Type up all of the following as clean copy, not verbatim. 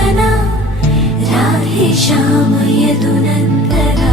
नन्दना राधे श्याम यदुनन्दना।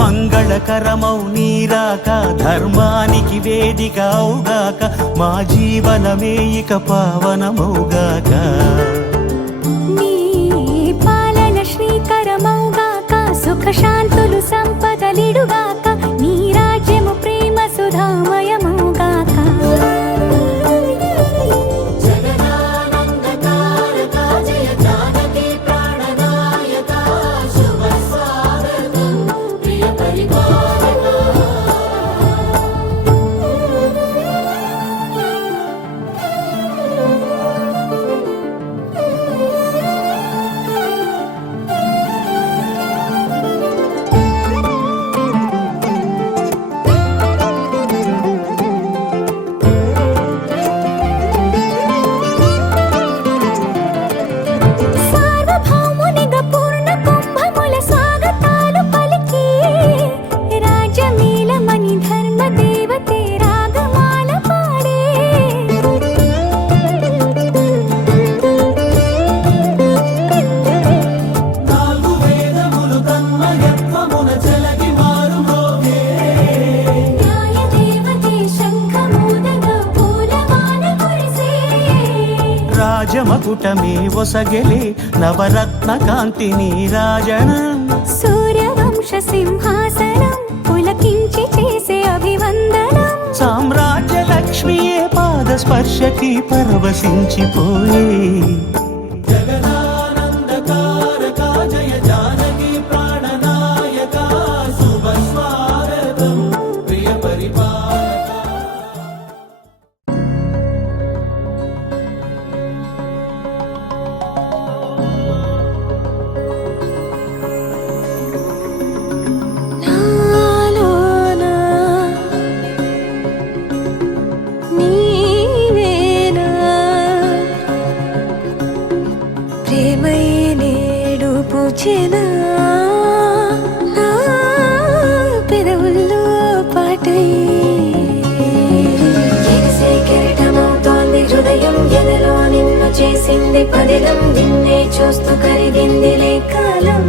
మంగళకరమౌ నీరాక ధర్మానికి వేదిక అవుగాక మా జీవనమే ఇక పావనమౌగాక నీ పాలన శ్రీకరమౌగాక సుఖ శాంతులు సంపదలిడుగాక నీ రాజ్యము ప్రేమ సుధామయమౌగాక మకుటమే ఒసగెలే నవరత్న కాంతి నీరాజనం సూర్యవంశ సింహాసనం పులకించి చేసే అభివందనం సామ్రాజ్య లక్ష్మియే పాద స్పర్శకి పరవశించిపోయే పెదవుల్లో పాటై ఎగసే కెరటమవుతోంది హృదయం ఎదలో నిన్ను చేసింది పదిలం నిన్నే చూస్తూ కరిగిందిలే కాలం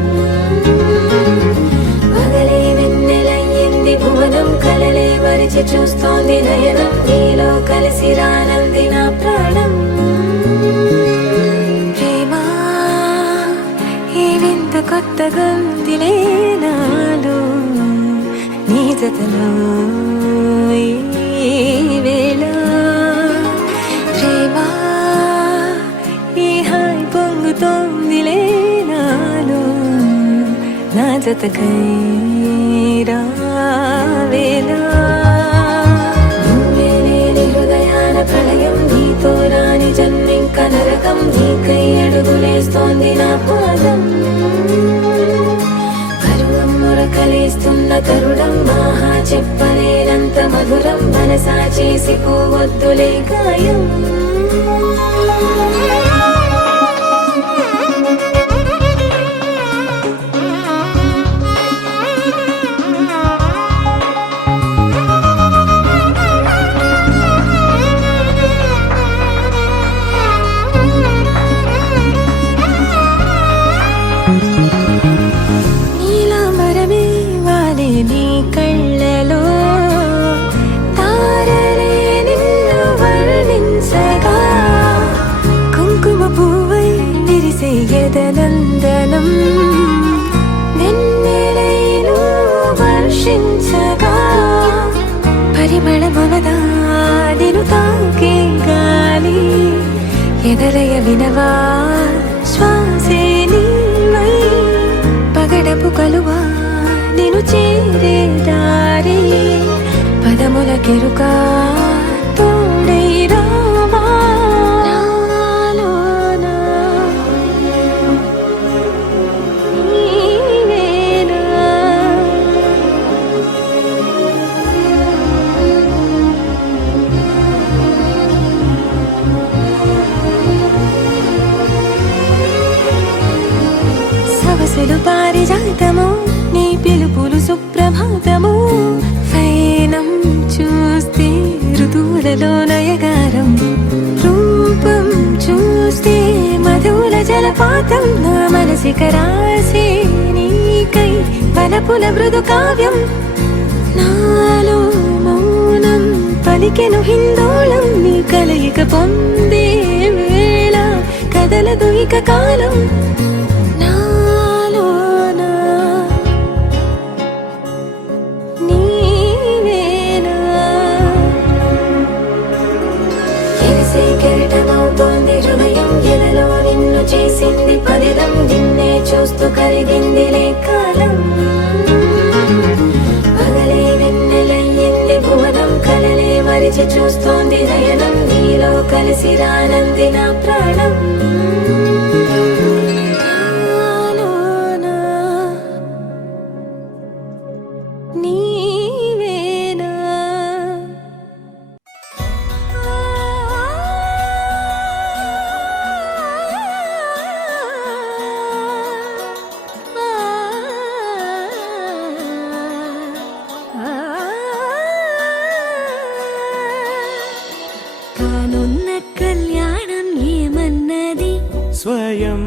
పగలే వెన్నెలయ్యింది భువనం కలలే వరిచి చూస్తోంది నయనం నీలో కలిసి రానంది నా ప్రాణం కొత్తగా ఉందిలే నాలో నీ జతలో ఈ వేళ ప్రేమ ఈ హాయి పొంగుతోందిలే నాలో నా జతకై రావేళ నువ్వే లేని హృదయాల ప్రళయం నీతో రాని జన్మింక నరకం నీకై అడుగులేస్తోంది నా పాదం కలిస్తున్న తరుణం మహా చెప్పలేనంత మధురం మనసా చేసి పోవద్దులే గాయం నందనం వెన్నెలైను వర్షించగా పరిమళమవదా నిను తాకే గాలి ఎదలయ వినవా శ్వాసే నీవై పగడపు కలువా నిను చేరే దారి పదముల కెరుకా తోడై రావా పారిజాతము నీ పిలుపులు సుప్రభాతము ఫైనం చూస్తే ఋతువులలో నయగారం రూపం చూస్తే మధుల జలపాతం నా మనసిక రాసే నీకై వలపుల మృదు కావ్యం నాలో మౌనం పలికెను హిందోళం నీ కలయిక పొందే వేళ కదలదు ఇక కాలం హృదయం ఎదలో నిన్ను చేసింది పదిలం నిన్నే చూస్తూ కరిగిందిలే కాలం పగలే వెన్నెలయ్యింది భువనం కలలే మరిచి చూస్తోంది నయనం నీలో కలిసి రానంది నా ప్రాణం స్వయం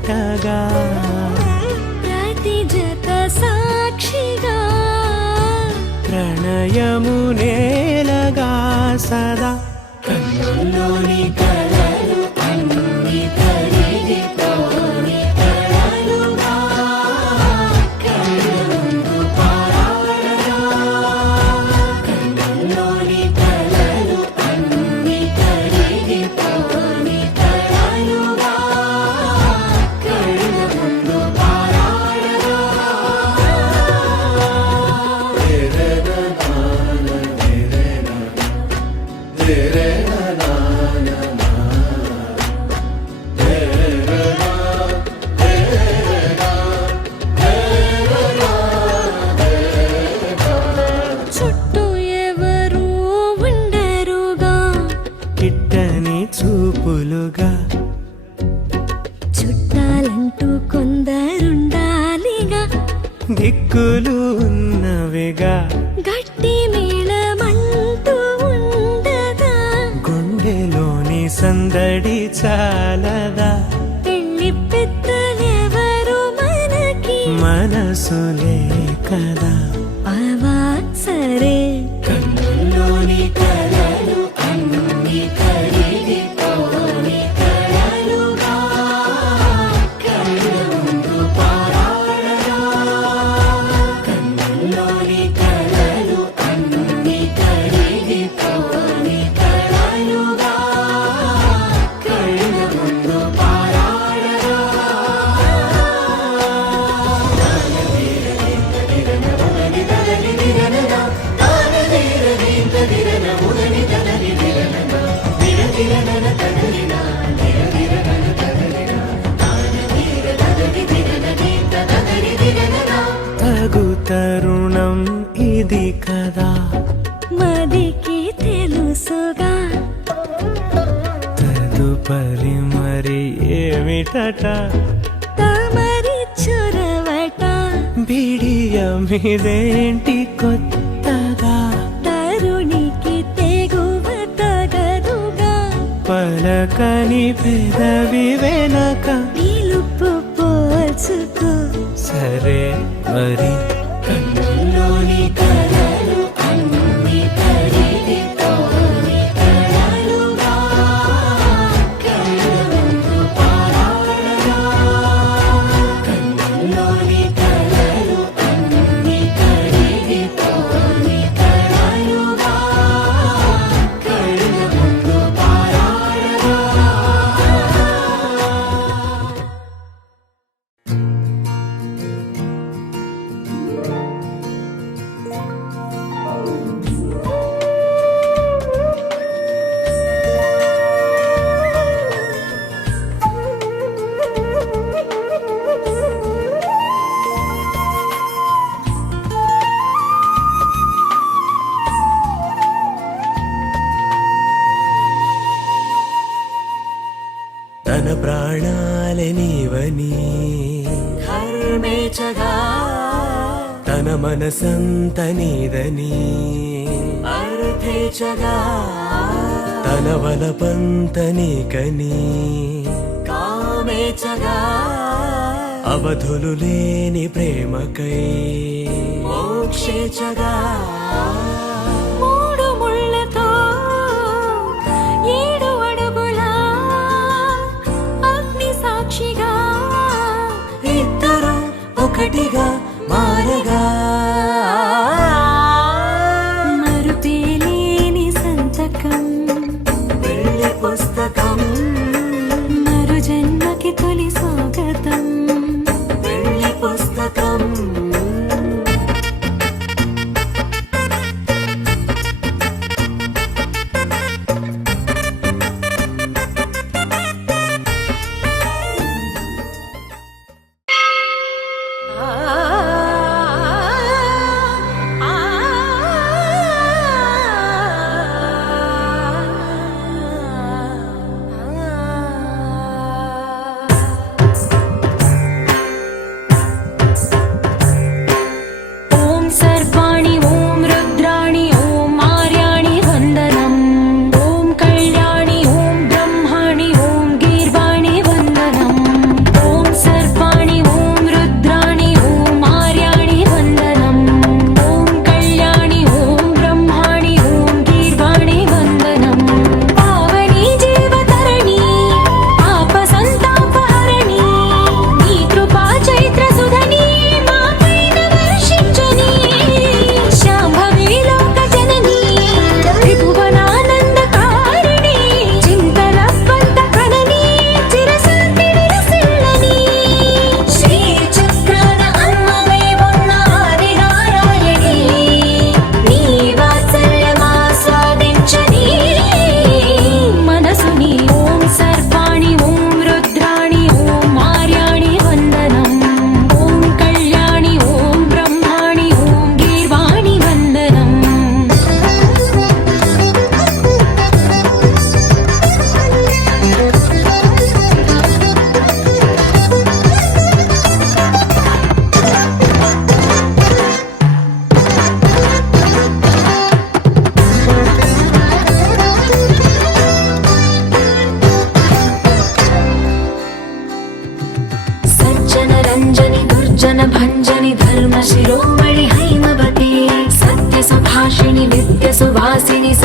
పాటగా ప్రతి జత సాక్షిగా ప్రణయము నేలగా సదా కన్నుల్లోని కలలు అన్ని కరిగిపోని కలలుగా కళ్ళముందు పారాడగా కన్నుల్లోని కలలు అన్ని కరిగిపోని కలలుగా కళ్ళముందు పారాడగా చుట్టూ ఎవరు ఉండరుగా కిట్టని చూపులుగా చుట్టాలంటూ కొందరుండాలిగా దిక్కులు ఉన్నవిగా గట్టి మేళమంటూ ఉండగా గుండెలోని సందడి చాలదా పెళ్లి పెద్దలెవరు మనకి మనసులే కదా అవా సరే కన్నుల్లోని కలలు అన్ని కరిగిపోని కలలుగా కళ్ళముందు పారాడగా కన్నుల్లోని కలలు అన్ని కరిగిపోని కలలుగా కళ్ళముందు పారాడగా తగు తరుణం ఇది కదా మదికి తెలుసుగా తదుపరి మరి ఏమిటట తమరి చొరవట బిడియమిదేంటి కొత్తగా తరుణికి తెగువ తగదుగా పలకని పెదవి వెనక పిలుపు పోల్చుకో సరే మరి కన్నుల్లోని కలలు అన్ని కరిగిపోని కలలుగా కళ్ళముందు పారాడగా కన్నుల్లోని కలలు అన్ని కరిగిపోని కలలుగా కళ్ళముందు పారాడగా తన ప్రాణాలే నీవని హర్మేచగా తన మనసంత నీదని అర్థేచగా తన వలపంత నీకని కామేచగా అవధులు లేని ప్రేమకై మోక్షేచగా మూడు ముళ్ళతో 7 అడుగుల అగ్ని సాక్షిగా ఇద్దరు ఒకటిగా మారగా మరుపేలేని సంతకం పెళ్లి పుస్తకం మరు జన్మకి తొలి స్వాగతం పెళ్లి పుస్తకం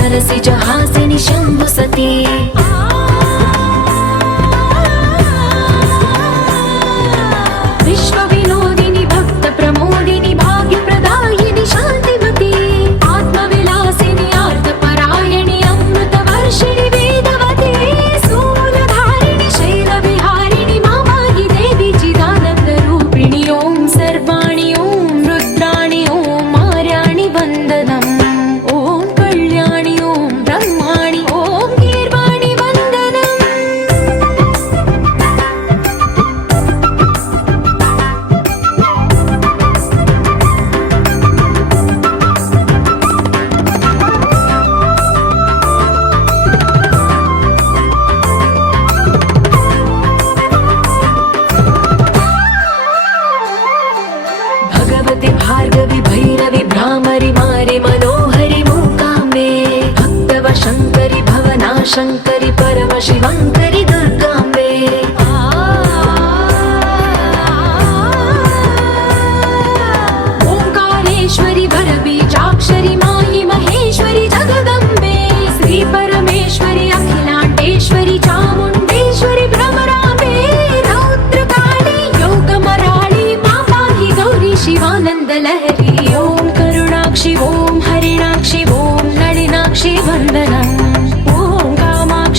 सरसिजहासिनि शम्भुसती विश्वविनोदिनि भक्तप्रमोदिनि भाग्यप्रदायिनि शान्तिमती आत्मविलासिनि आर्तपरायणि अमृतवर्षिणि वेदवती सूलधारिणि शैलविहारिणि मामाहि देवी चिदानन्दरूपिणि ॐ सर्वाणि ॐ रुद्राणि ॐ मार्याणि वन्दनम् ॐ कल्याणि ॐ ब्रह्माणि ॐ गीर्वाणि वन्दनम् भगवति भार्गवि भैरवि भ्रामरि मारि मनोहरि मूकाम्बे भक्तव शङ्करि भवना शङ्करि परमशिवङ्करि दुर्गाम्बे ओङ्कारेश्वरि वरबीजाक्षरि मायि महेश्वरि जगदम्बे श्रीपरमेश्वरि अखिलाण्डेश्वरि चामुण्डेश्वरि भ्रमराम्बे रौद्रकाली योगमराळि मा पाहि गौरी शिवानन्दलहरी ॐ करुणाक्षि ॐ हरिणाक्षि ॐ नलिनाक्षि वन्दनम् ॐ कामाक्षि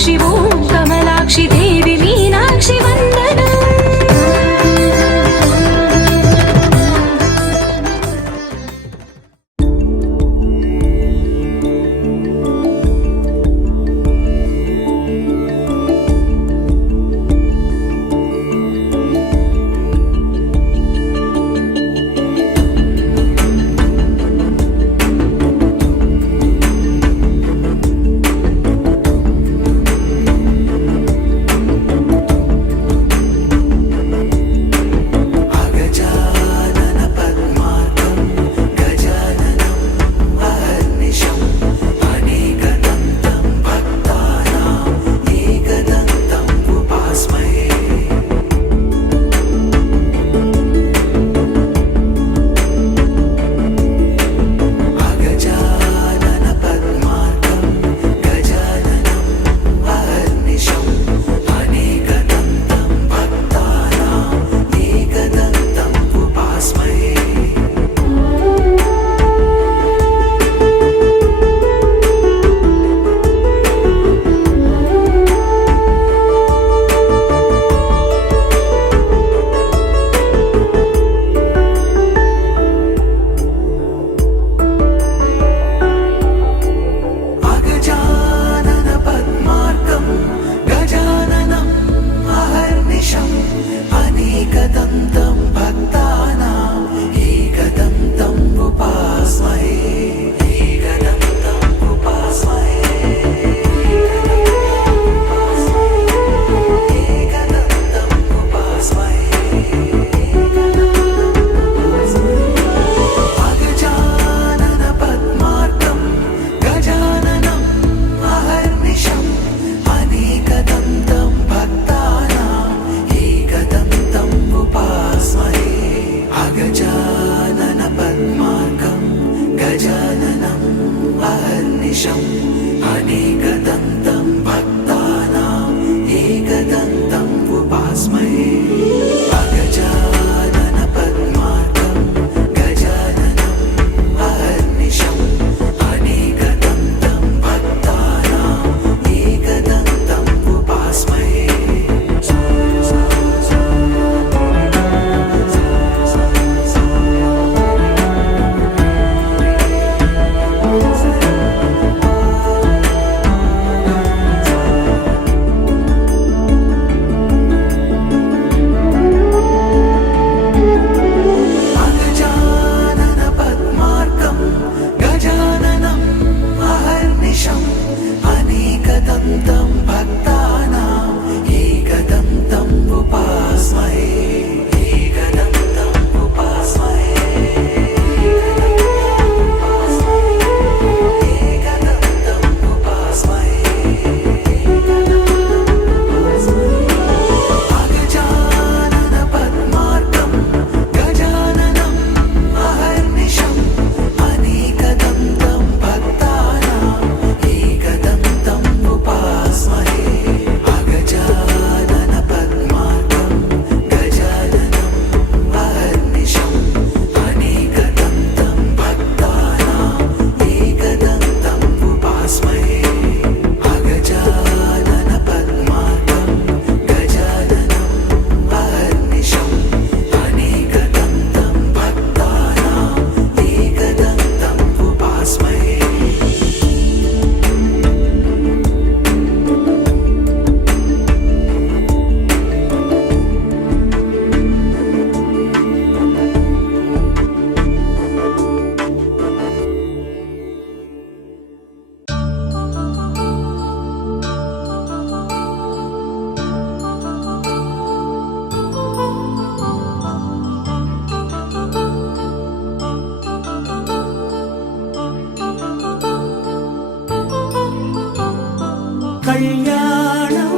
కళ్యాణం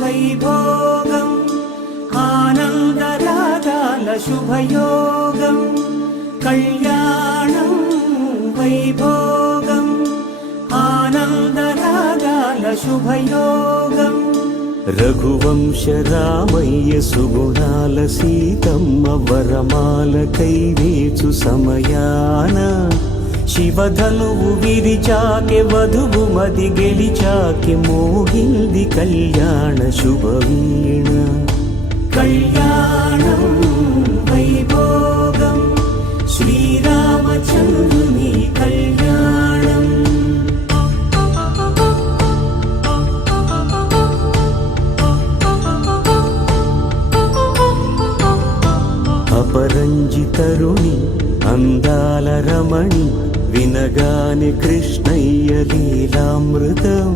వైభోగం ఆనందరాగాల శుభయోగం కళ్యాణం వైభోగం ఆనందరాగాల శుభయోగం రఘువంశ రామయ్య సుగుణాల సీతమ్మ వరమాల కైవేచు సమయాన శివధనువు విరిచాకె వధువు మది గెలిచాకె మోగింది కళ్యాణ శుభవీణ కళ్యాణం వైభోగం శ్రీరామచంద్రుని కళ్యాణం అపరంజి తరుణి అందాల రమణి వినగానే కృష్ణయ్య లీలామృతం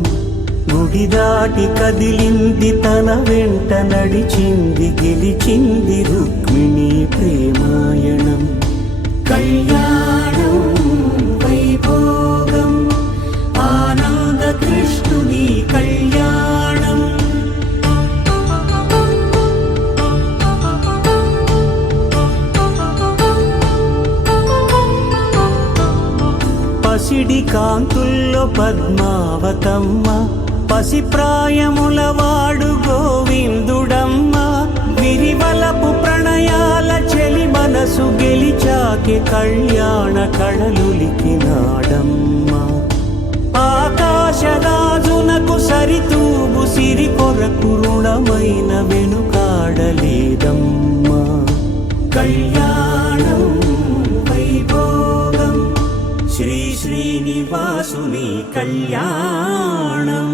గుడి దాటి కదిలింది తన వెంట నడిచింది గెలిచింది రుక్మిణి ప్రేమాయణం కళ్యాణం వైభోగం ఆనంద కృష్ణుని కళ్యాణం పసిడి కాంతుల్లో పద్మావతమ్మ పసిప్రాయముల వాడు గోవిందుడమ్మ విరివలపు ప్రణయాల చెలి మనసు గెలిచాకి కళ్యాణ కళలులికినాడమ్మ ఆకాశరాజునకు సరితూగు సిరి కొరకు రుణమైన వెనుకాడలేదమ్మా కళ్యాణం వైభోగం శ్రీ శ్రీనివాసుని కళ్యాణం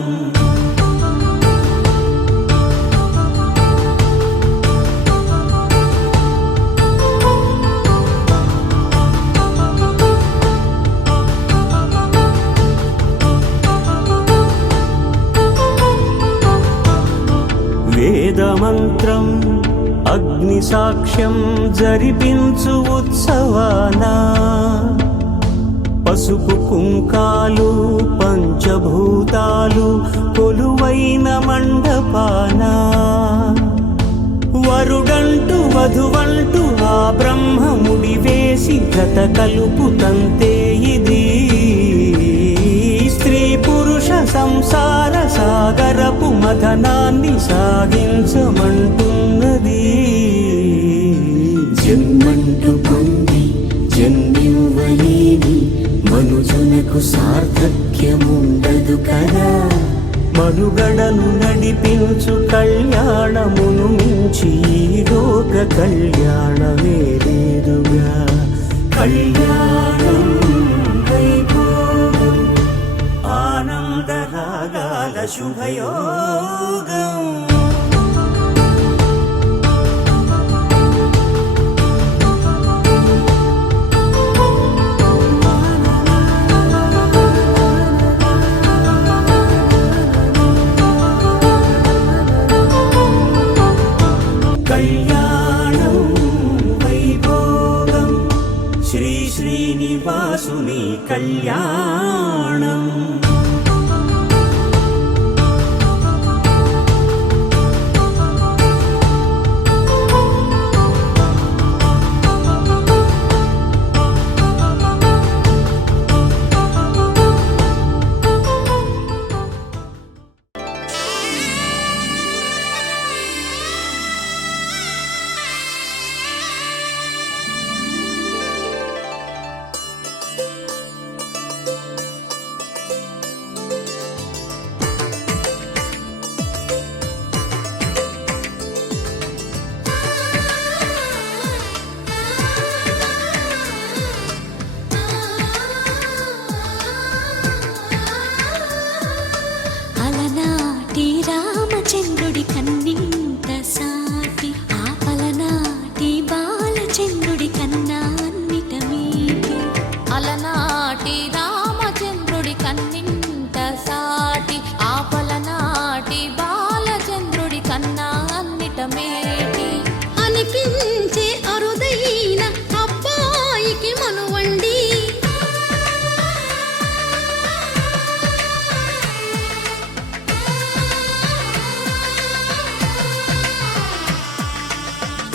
వేదమంత్రం అగ్ని సాక్ష్యం జరిపించు ఉత్సవానా పసుపు కుంకాలు పంచభూతాలు కొలువైన మండపాన వరుడంటూ వధువంటూ ఆ బ్రహ్మముడి వేసి గత కలుపుతంతే ఇది స్త్రీ పురుష సంసార సాగరపు మథనాన్ని సాగించమంటున్నది జన్మంటూ పొంది జన్మివ్వలేని మనుజునకు సార్థక్యముండదు కదా మనుగడను నడిపించు కళ్యాణమును మించి ఈ లోక కళ్యాణమే లేదుగా కళ్యాణం వైభోగం ఆనందరాగాల శుభయోగం కళ్యాణం వైభోగం శ్రీ శ్రీనివాసుని కళ్యాణం రామచంద్రుడి కన్నింత సాటి ఆపలనాటి బాలచంద్రుడి కన్నా అన్నిట మీటి అలనాటి రామచంద్రుడి కన్నింత సాటి ఆపలనాటి బాలచంద్రుడి కన్నా అన్నిట మేటి అనిపించే అరుదైన అబ్బాయికి మనువండి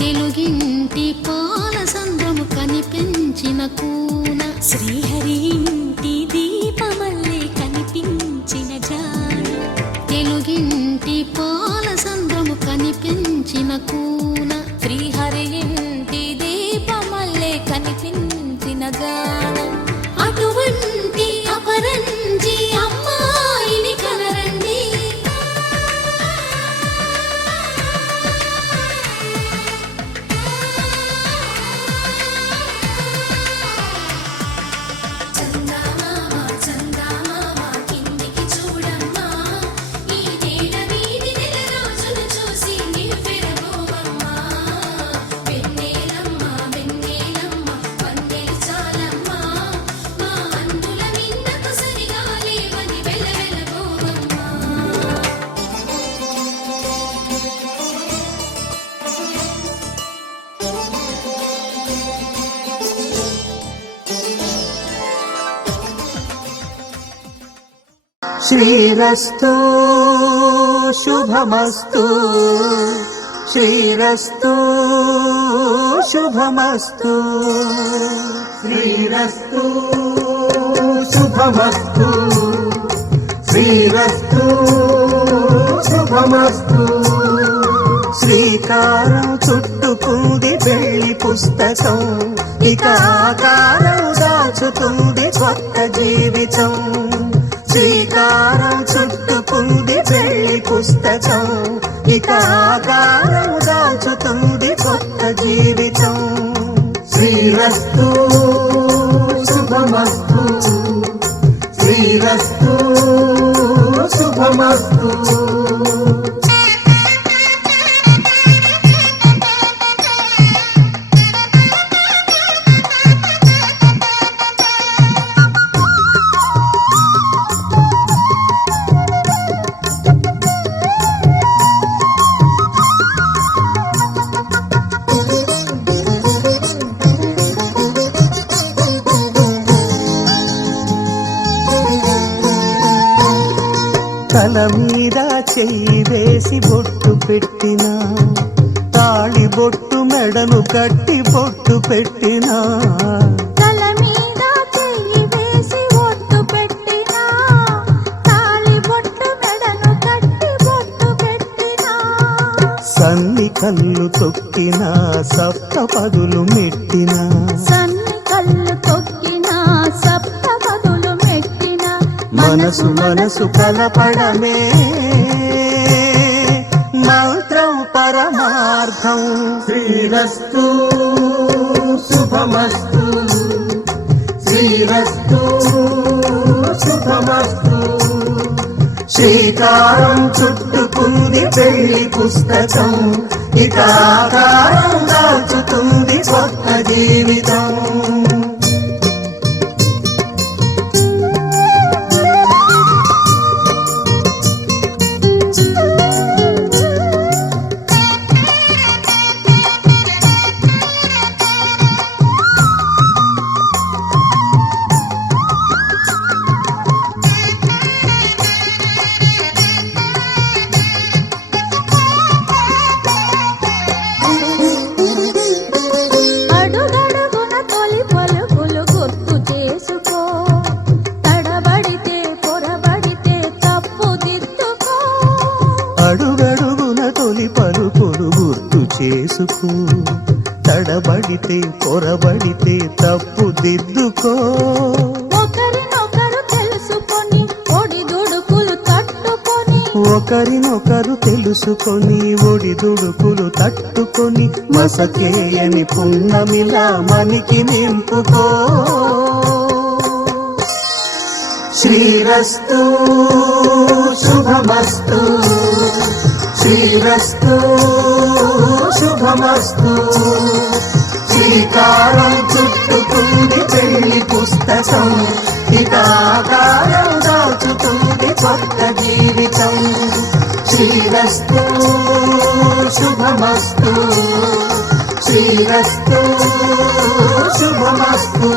తెలుగింటి పాల సంద్రము కనిపించిన కూన శ్రీహరి ఇంటి దీపమల్లే కనిపించిన జాన తెలుగింటి పాల సంద్రము కనిపించిన కూన శ్రీహరి ఇంటి దీపమల్లే కనిపించిన జాన అటువంటి అపరంజి అమ్మాయిని కనరండి చందమామ చందమామ కిందికి చూడమ్మా ఈ నేల వీధి నెల రోజులు చూసి నివ్వెరబోవమ్మా వెన్నెలమ్మ వెన్నెలమ్మ వందెలు చాలమ్మా మా అందుల మిన్నకు సరిగా లేవని వెలవెలబోవమ్మా శ్రీరస్తు శుభమస్తు శ్రీరస్తు శుభమస్తు శ్రీరస్తు శుభమస్తు శ్రీరస్తు శుభమస్తు శ్రీకారం చుట్టుకుంది పెళ్లి పుస్తకం ఇక ఆకారం దాచుతుంది కొత్త జీవితం శ్రీకారం చుట్టుకుంది పెళ్లి పుస్తకం ఇక ఆకారం దాచుతుంది కొత్త జీవితం శ్రీరస్తు శుభమస్తు శ్రీరస్తు శుభమస్తు తల మీద చెయ్యి వేసి బొట్టు పెట్టినా తాళి బొట్టు మెడను కట్టి బొట్టు పెట్టినా తల మీద చెయ్యి వేసి ఒట్టు పెట్టినా తాళి బొట్టు మెడను కట్టి బొట్టు పెట్టినా సన్ని కళ్ళు తొక్కినా సప్త పదులు మెట్టినా సన్ని కళ్ళు తొక్కినా సప్త పదులు మెట్టినా మనసు మనసు కలపడమే మంత్రం పరమార్థం శ్రీరస్తు శుభమస్తు శ్రీరస్తు శుభమస్తు శ్రీకారం చుట్టుకుంది పెళ్లి పుస్తకం ఇక ఆకారం దాచుతుంది కొత్త జీవితం అడుగడుగున తొలి పలుకులు గుర్తు చేసుకో తడబడితే పొరబడితే తప్పు దిద్దుకో అడుగడుగున తొలి పలుకులు గుర్తు చేసుకో తడబడితే పొరబడితే తప్పు దిద్దుకో ఒకరినొకరు తెలుసుకొని ఒడిదుడుకులు తట్టుకొని ఒకరినొకరు తెలుసుకొని ఒడిదుడుకులు తట్టుకొని మసకేయని పున్నమిలా మనికి నింపుకో శ్రీరస్తు శుభమస్తు శ్రీరస్తు శుభమస్తు శ్రీకారం చుట్టుకుంది పెళ్లి పుస్తకం ఇక ఆకారం దాచుతుంది కొత్త జీవితం శ్రీరస్తు శుభమస్తు శ్రీరస్తు శుభమస్తు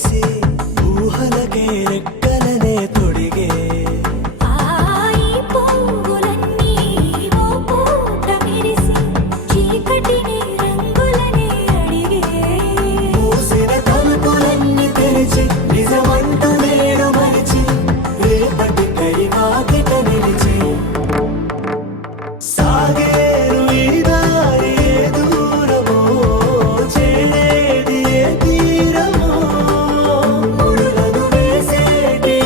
తెలిసి ఊహలకే రెక్కలనే తొడిగే ఈ పొంగులన్నీ ఓ పూట మెరిసి చీకటిని రంగులనే అడిగే మూసిన తలుపులన్నీ తెరిచి నిజమంటూ నేడు మరిచి రేపటికై వాకిట నిలిచి సాగేరు ఈ దారి ఏ దూరమో చేరేది ఏ తీరమో ముడులను వేసేటి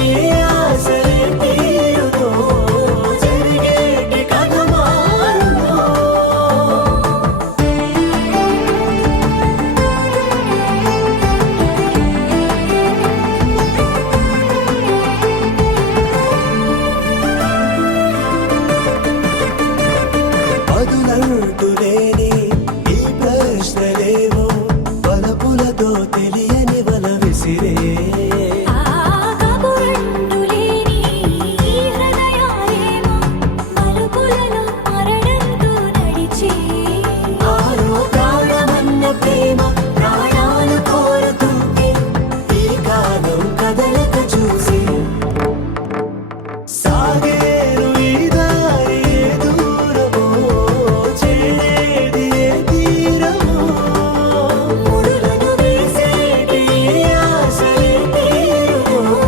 ఆశలే తీరుతో జరిగేటి కథ మారునో పదులంటూ లేని ఈ ప్రశ్నలేవో బలపులతో తెలియని వల విసిరే కబురంటూ లేని ఈ హృదయాలేమో మలుపులలో మరణంతో నడిచే ఆరో ప్రాణమన్న ప్రేమ ప్రాణాలు కోరుతుంటే ఈ కాలం కదలక చూసి సాగేరు ఈ దారి ఏ దూరమో చేరేది ఏ తీరమో ముడులను వేసేటి ఆశలే తీరుమో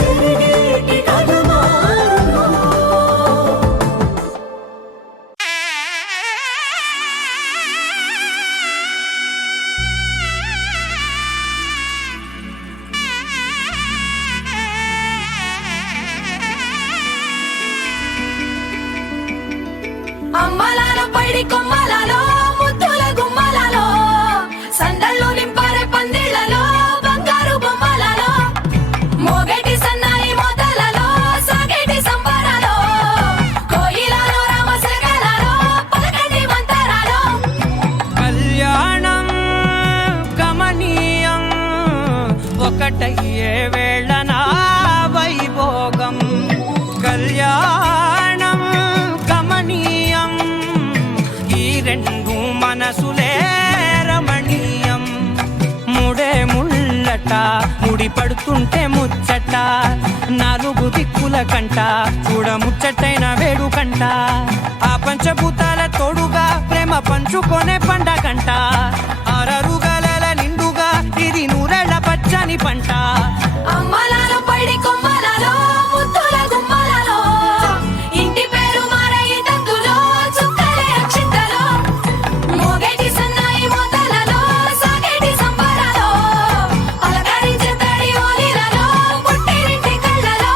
జరిగేటి కథ మారునో అమ్మలాల పైడి కొమ్మలలో ముద్దుల గుమ్మలలో సందళ్ళు నింపారే పందిళ్లలో బంగారు బొమ్మలలో మోగేటి సన్నాయి మోతలలో సాగేటి సంబరాలో కోయిలలో రామశకలలో పలకటి మంతరాలో కళ్యాణం గమనీయం ఒకటయ్యే వేళ నా వైభోగం కళ్యాణం గమనీయం ఈ రెండు మనసులే రమణీయం ముడే ముళ్ళట ముడి పడుతుంటే ముచ్చట నాలుగు దిక్కుల కంట చూడ ముచ్చటైన వేడుకంట ఆ పంచభూతాల తోడుగా ప్రేమ పంచుకొనే పండగంట అరరుగలల నిండుగా ఇది నూరెళ్ళ పచ్చని పంట అమ్మలాల పైడి కొమ్మలలో ముద్దుల గుమ్మలలో ఇంటి పేరు మారయి తందులో చుక్కలే అక్షింతలో మోగేటి సన్నాయి మోతలలో సాగేటి సంబరాలో పలకరించే తడి ఓలిలలో పుట్టినింటి కళ్ళలో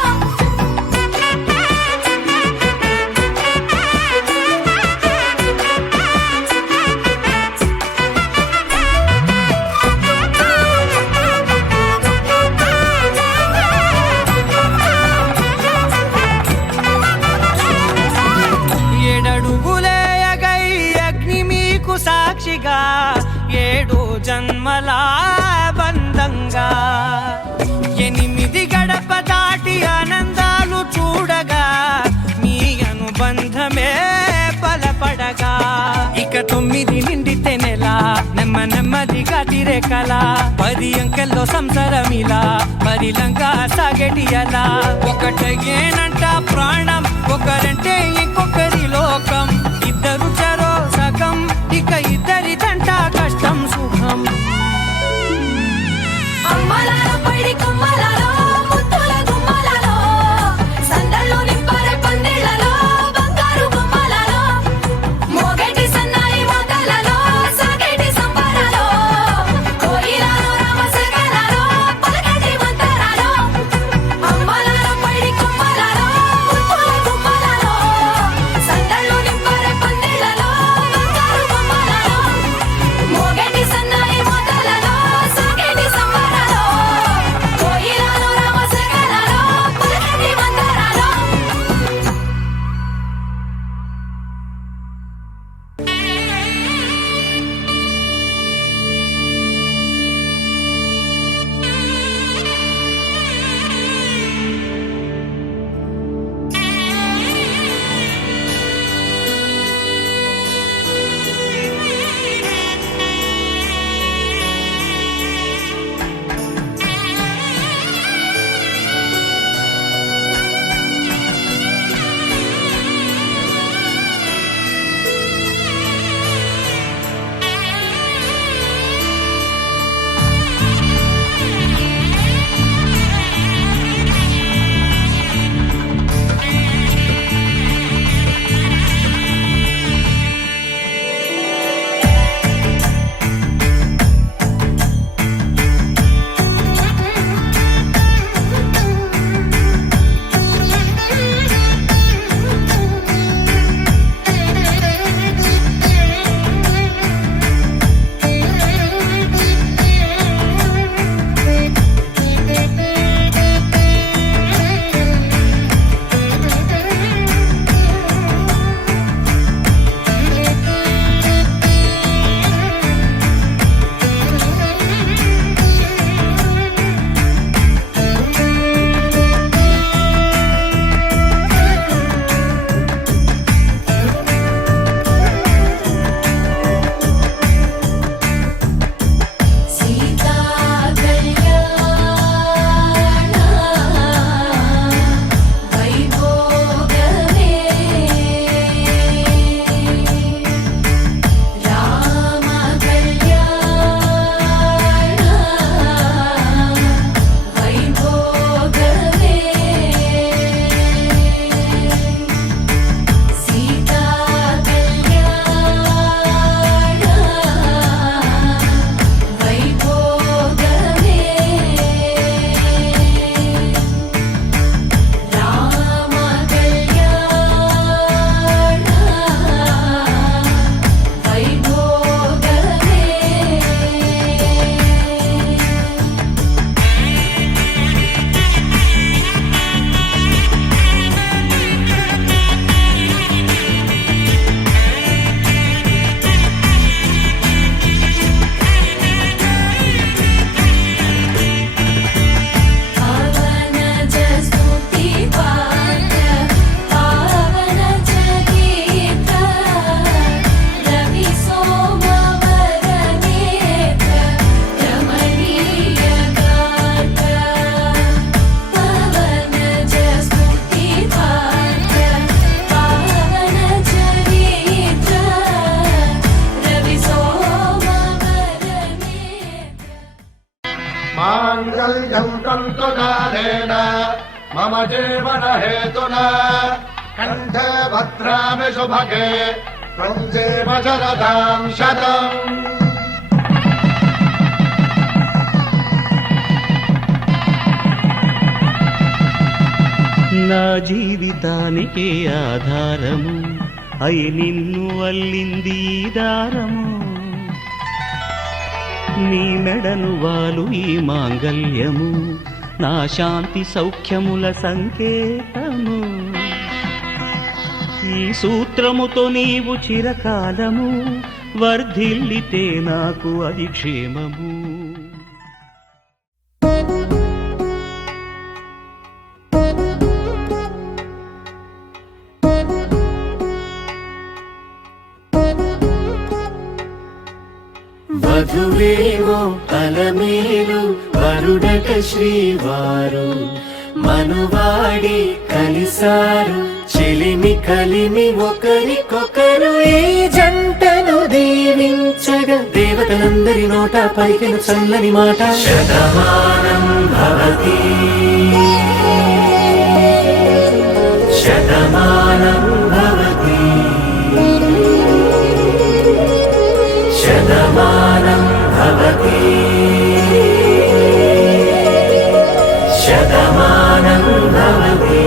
ఏడడుగులేయగై అగ్ని మీకు సాక్షిగా ఏడు జన్మల బంధంగా ఎనిమిది గడప దాటి ఆనందాలు చూడగా మీ అనుబంధమే బలపడగా ఇక 9 నిండితే నెల నెమ్మదిగా తిరేకల 10 అంకెల్లో సంసారమిలా పరిలంగా సాగేటి అలా ఒకటేనంట ప్రాణం ఒకరంటే ఇంకొకరి లోకం ఇద్దరు చరో సగం ఇక ఇద్దరిదంట కష్టం సుఖం అమ్మలాల పైడి కొమ్మలలో ముద్దుల గుమ్మలలో సందళ్ళు నింపారే పందిళ్లలో బంగారు బొమ్మలలో మోగేటి సన్నాయి మోతలలో సాగేటి సంబరాలో కోయిలలో రామశకలలో పలకటి మంతరాలో అమ్మలాల పైడి కొమ్మలలో ముద్దుల గుమ్మలలో సందళ్ళు నింపారే మాంగళ్యం తంతుకాలేన మమ జీవన హేతునా కంఠే భద్రామి శుభగే త్వం జీవ శరదాం శతం. నా జీవితానికి ఆధారము అయి నిన్ను అల్లింది ఈ దారము. నీ మెడను వాలు ఈ మాంగల్యము నా శాంతి సౌఖ్యముల సంకేతము. ఈ సూత్రముతో నీవు చిరకాలము వర్ధిల్లితే నాకు అది క్షేమము. వధువేవో అలమేలు వరుడట శ్రీవారు మనువాడి కలిసారు చెలిమి కలిమి ఒకరికొకరు ఈ జంటను దీవించగా దేవతలందరి నోట పలికిన చల్లని మాట శతమానం భవతి శతమానం భవతి శతమానం భవతి శతమానం భవతి.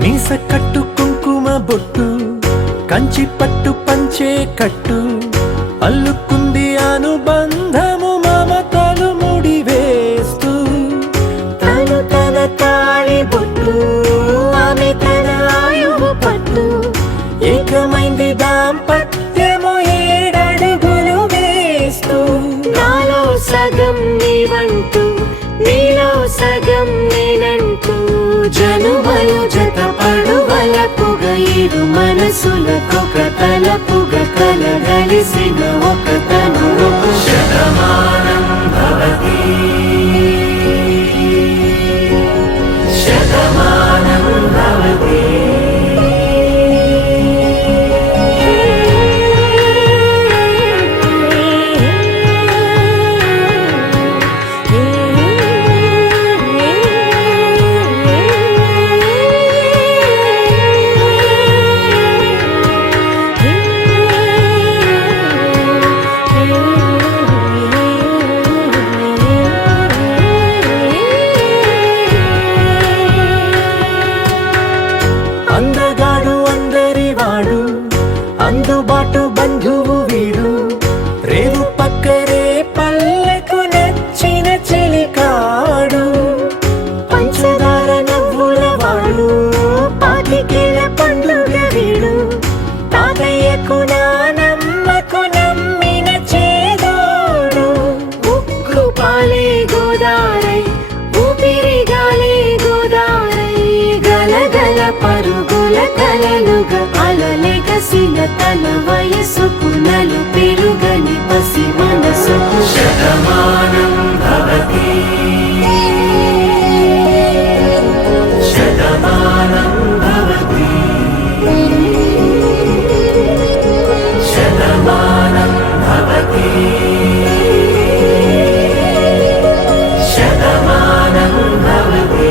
మీస కట్టు కుంకుమ బొట్టు కంచి పట్టు పంచే కట్టు అల్లుకుంది అనుబంధము మమతలు ముడి వేస్తూ తను తన తాళి బొట్టు ఆమె తన ఆయువు పట్టు ఏకమైంది దాంపత్యము 7 అడుగులు వేస్తూ నాలో సగం నీవంటూ నీలో సగం నేనంటూ జనుమలు జత పడువలపుగ 7 మనసులకొక తలపుగ కలగలిసిన ఒక తను శతమానం భవతి శతమానం భవతి. అందగాడు అందరివాడు అందుబాటు బంధువు వీడు రేవు పక్కరే పల్లెకు నచ్చిన చెలికాడు పంచదార నవ్వుల వాడు పాతికేల పండుగ వీడు తాతయ్యకు నానమ్మకు నమ్మిన చేదోడు ఉక్కు పాలే గోదారై ఊపిరి గాలే గోదారై గలగల పరుగుల కలలుగా అలలెగసిన తన వయసుకు నలు పెరుగని పసి మనసుకు శతమానం భవతి శతమానం భవతి శతమానం భవతి శతమానం భవతి.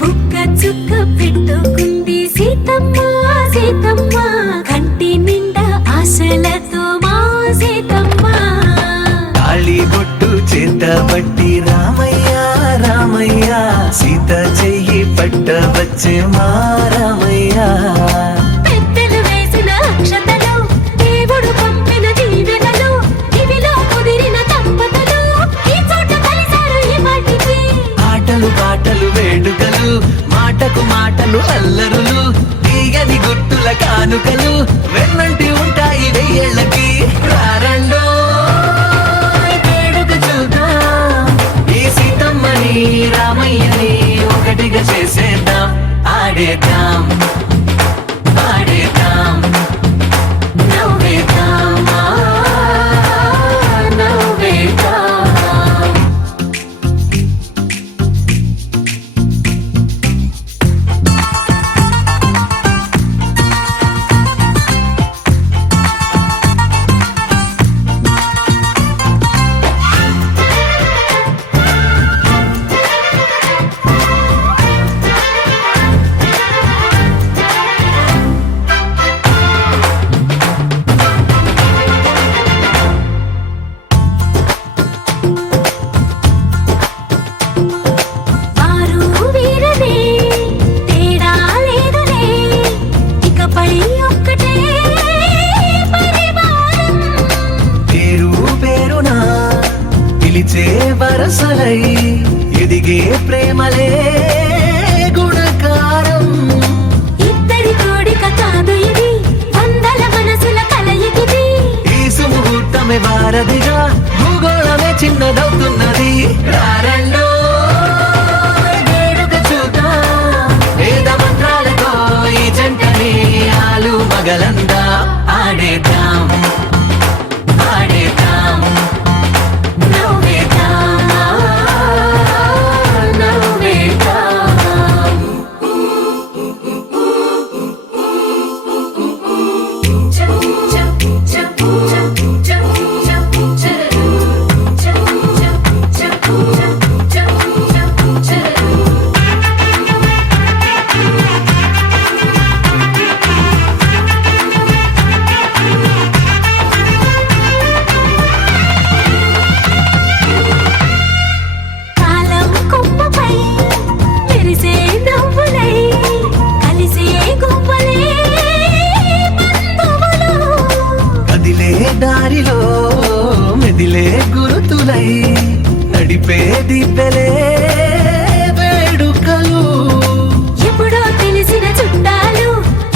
బుక్క చుక్క పెట్టుకుంది సీతమ్మ సీతమ్మ కంటి నిండా ఆశలతో మా సీతమ్మ తాళి బొట్టు చేత బట్టి రామయ్య రామయ్య సీత చెయ్యి వచ్చే మారమయ్యా పెద్దలు వేసిన అక్షతలు దేవుడు పంపిన దీవెనలు ఇవిలో కుదిరిన దంపతులు ఈ చోట కలిసారు ఈ మాటికి ఆటలు పాటలు వేడుకలు మాటకు మాటలు అల్లరులు తీగని గుట్టుల కానుకలు వెన్నంటి ఉంటాయి వెయ్యేళ్ళకి రారండో వేడుక చూద్దాం ఈ సీతమ్మని రామయ్యని ఒకటిగా చేసేద్దాం ఆడేద్దాం ఆడేద్దాం నవ్వేద్దాం నవ్వేద్దాం వారు వీరనే తేడా లేదులే ఇకపై ఒక్కటే పరివారం పేరు పేరున పిలిచే వరసలై ఎదిగే ప్రేమలే గుణకారం ఇద్దరి కోడిక కాదు ఇది వందల మనసుల కలయికిది ఈ సుముహూర్తమే వారధిగా భూగోళమే చిన్నదవుతున్నది రారండో వేడుక చూద్దాం వేద మంత్రాలతో ఈ జంటని ఆలు మగలందా ఆడేద్దాం ఆడేద్దాం నవ్వేద్దాం నవ్వేద్దాం కాలం కొమ్మపై మెరిసే నవ్వులై కలిసే గువ్వలే బంధువులు కదిలే దారిలో మెదిలే గురుతులై నడిపే దిబ్బెలే వేడుకలు ఎప్పుడో తెలిసిన చుట్టాలు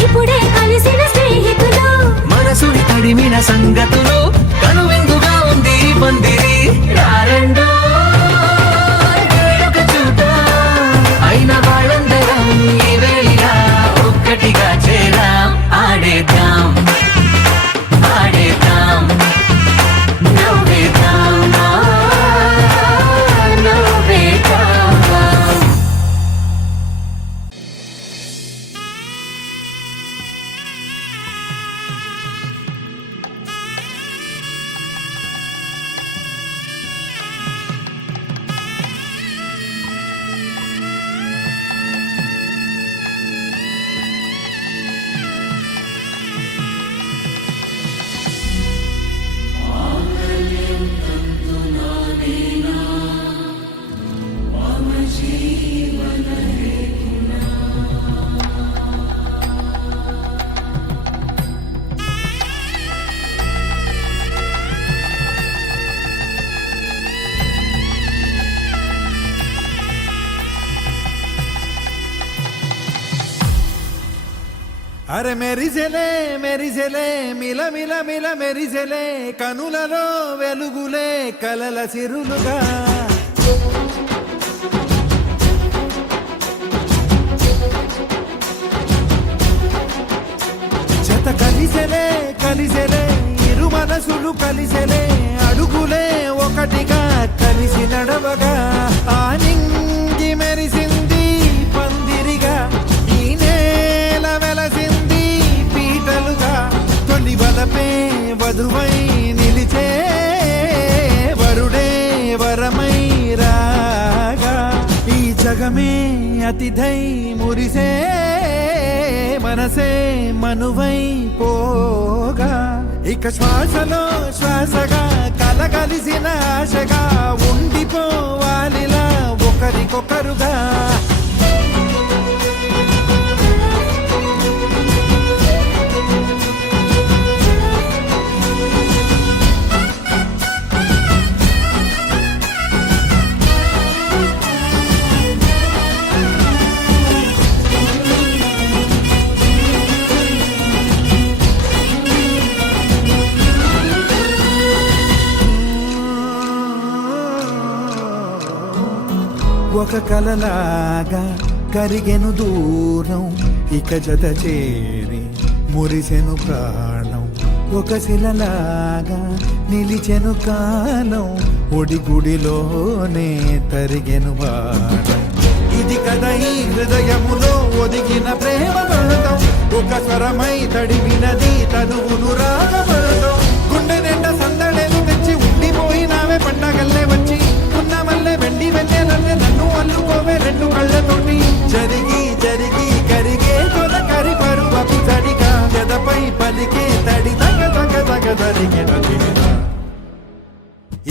ఇప్పుడే కలిసిన స్నేహితులు మనసుని తడిమిన సంగతులు కనువిందుగా ఉంది ఈ పందిరి రారండో వేడుక చూద్దాం అయిన వాళ్ళందరం ఈ వేళ ఒక్కటిగా చేరాం ఆడేద్దాం ఆడేద్దాం నవ్వేద్దాం నవ్వేద్దాం అరే మెరిసెలే మెరిసెలే మిల మిల మిల మెరిసెలే కనులలో వెలుగులే కలల సిరులుగా జత కలిసెలే కలిసెలే ఇరు మనసులు కలిసెలే అడుగులే ఒకటిగా కలిసి నడవగా ఆ నింగి మెరిసింది పందిరిగా ఈ నేల వెలసింది పీటలుగా తొలి వలపే వధువై నిలిచే వరుడే వరమై రాగా ఈ జగమే అతిథై మురిసే మనసే మనువై పోగా ఇక శ్వాసలో శ్వాసగా కలగలిసిన ఆశగా ఉండిపోవాలిలా ఒకరికొకరుగా ఒక కలలాగా కరిగెను దూరం ఇక జత చేరి మురిసెను ప్రాణం ఒక శిలలాగా నిలిచెను కాలం ఒడిగుడిలోనే తరిగెను బాణం ఇది కదా ఈ హృదయములో ఒదిగిన ప్రేమ బంధం ఒక స్వరమై తడివినది తనువును రాగబంధం గుండె నిండా సందడేలు తెచ్చి ఉండిపోయినావే పండగల్లే వచ్చి ఉన్న మల్లె వెండి వెన్నెలల్లే నన్ను అల్లుకోవే రెండు కళ్ళతోటి జరిగి జరిగి కరిగే తొల కరి పరువపు తడిగా ఎదపై పలికే తడి తగ తగ తగ తరిగిన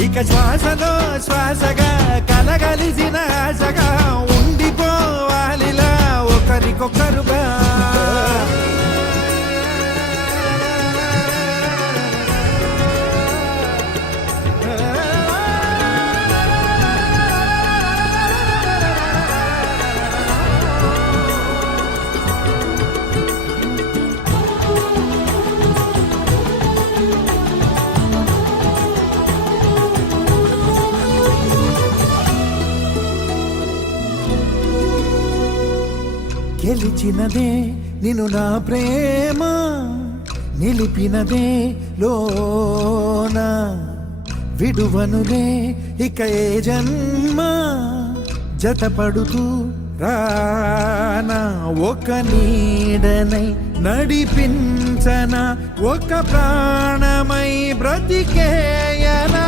ఇక శ్వాసలో శ్వాసగా కలగలిసిన ఆశగా ఉండిపోవాలిలా ఒకరికొకరుగా గెలిచినదే నిన్ను నా ప్రేమ నిలిపినదే లోన విడువనులే ఇక ఏ జన్మ జతపడుతూ రానా ఒక నీడనై నడిపించన ఒక ప్రాణమై బ్రతికేయనా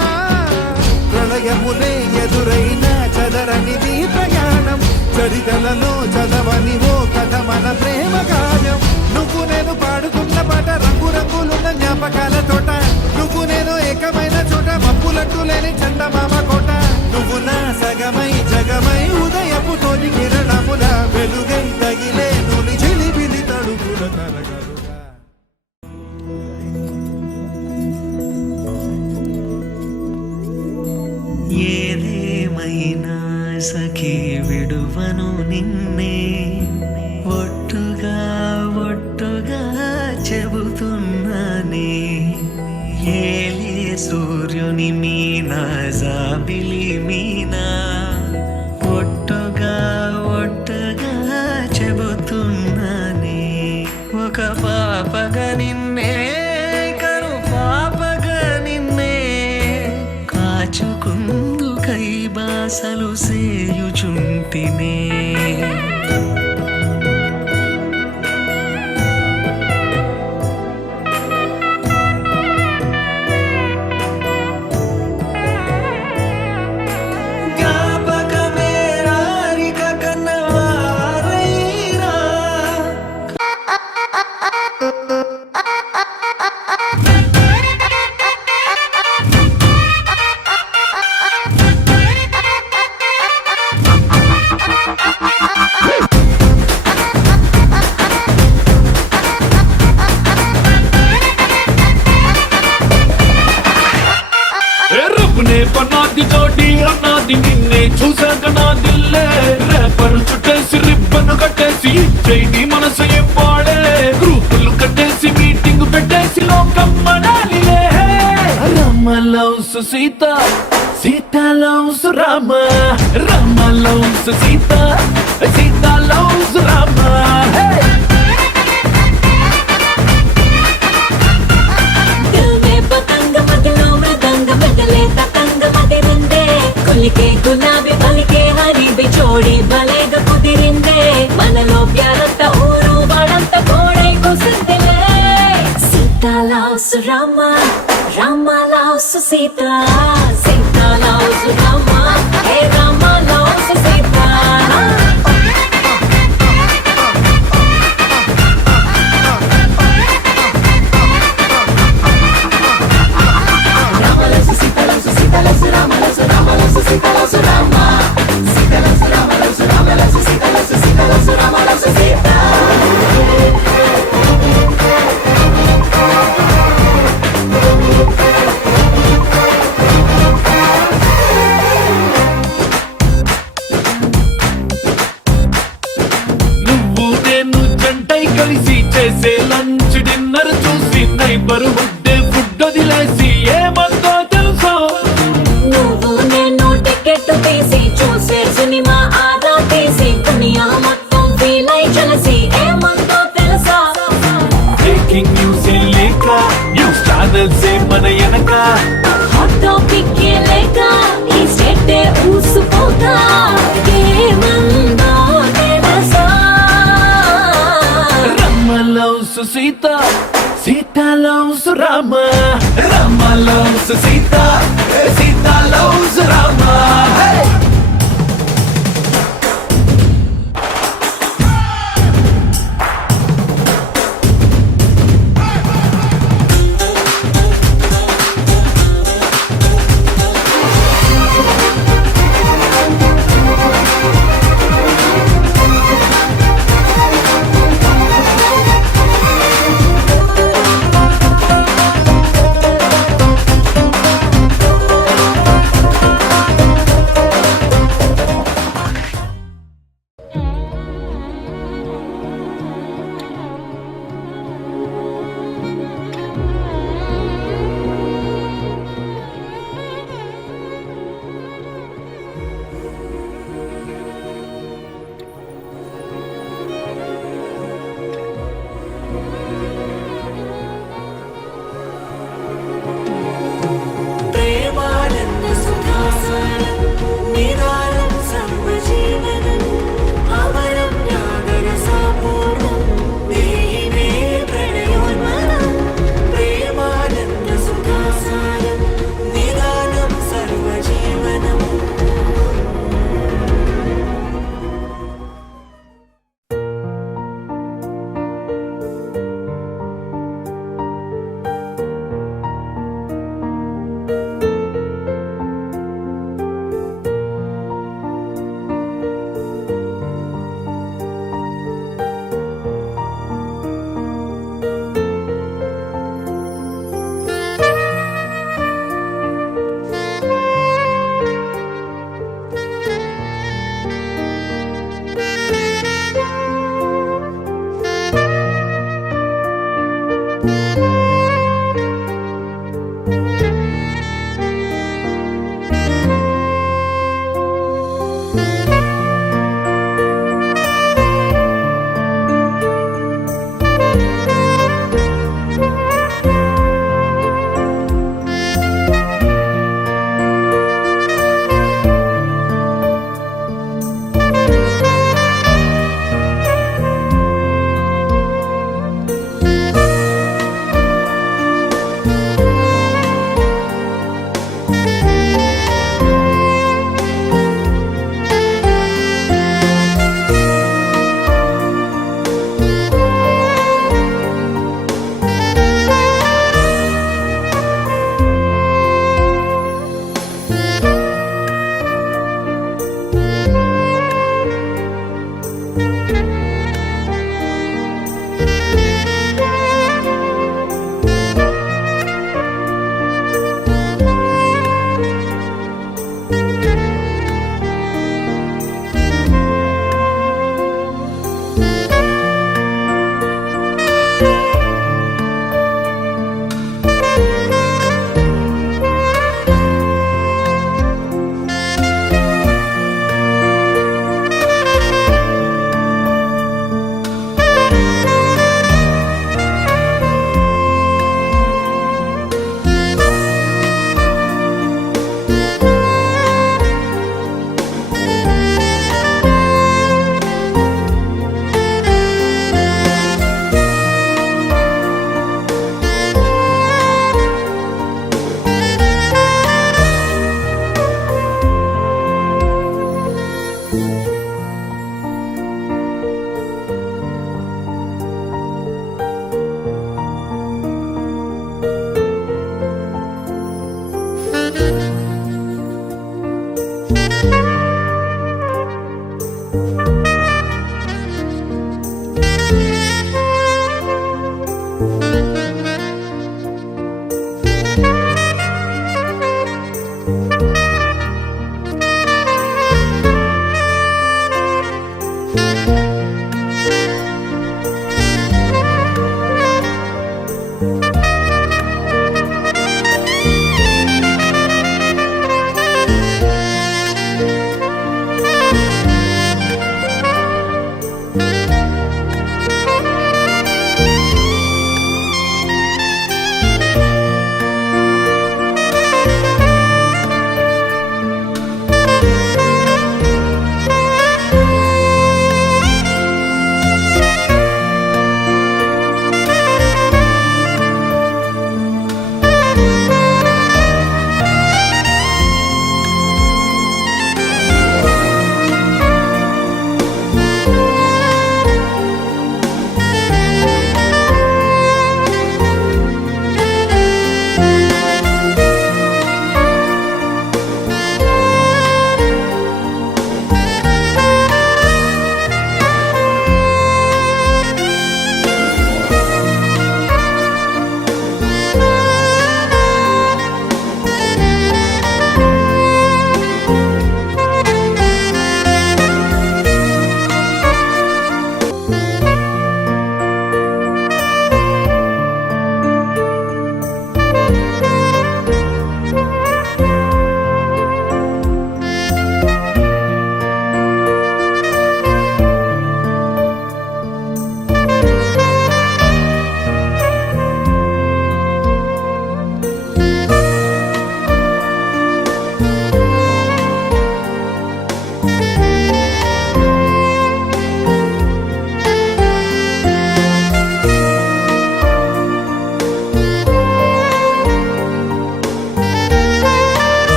ప్రళయములే ఎదురైన చదరనిది ప్రయాణం చరితలలో చదవని ఓ కథ మన ప్రేమ గాయం నువ్వు నేను పాడుకున్న పాట రంగు రంగులున్న జ్ఞాపకాల తోట నువ్వు నేను ఏకమైన చోట మప్పులట్టు లేని చందమామ కోట నువ్వు నా సగమై జగమై ఉదయపు తోటి కిరణముల వెలుగై తగిలే నులి చిలిబిలి తడుగుల తరగలుగా ఏదేమైనా సఖీ విడువను నిన్నే ఒట్టుగా ఒట్టుగా చెబుతున్నానే ఏలే సూర్యుని మీనా జాబిలి మీనా ఒట్టుగా ఒట్టుగా చెబుతున్నానే ఒక పాపగా నిన్నే కరు పాపగా నిన్నే కాచుకుందు కై బాసలు సేయుచుంటినే పన్నాది జోడి అన్నాది నిన్నే చూసాక నా దిల్లే రేపరు చుట్టేసి రిబ్బను కట్టేసి చైని మనసు ఇవ్వాడే గ్రూపులు కట్టేసి మీటింగ్ పెట్టేసి లోకం మనాలిలే Rama loves Sita Sita loves Rama Rama loves Sita Sita loves Rama పలికే గులాబీ పలికే హరి బిచోడి భలేగా కుదిరిందే మనలో ప్యారంత ఊరు వాడంత కోడై కూసిందిలే Sita loves Rama Rama loves Sita Sita loves Rama hey Rama loves Sita Rama, Rama loves Sita, Sita loves Rama. Hey! Thank you.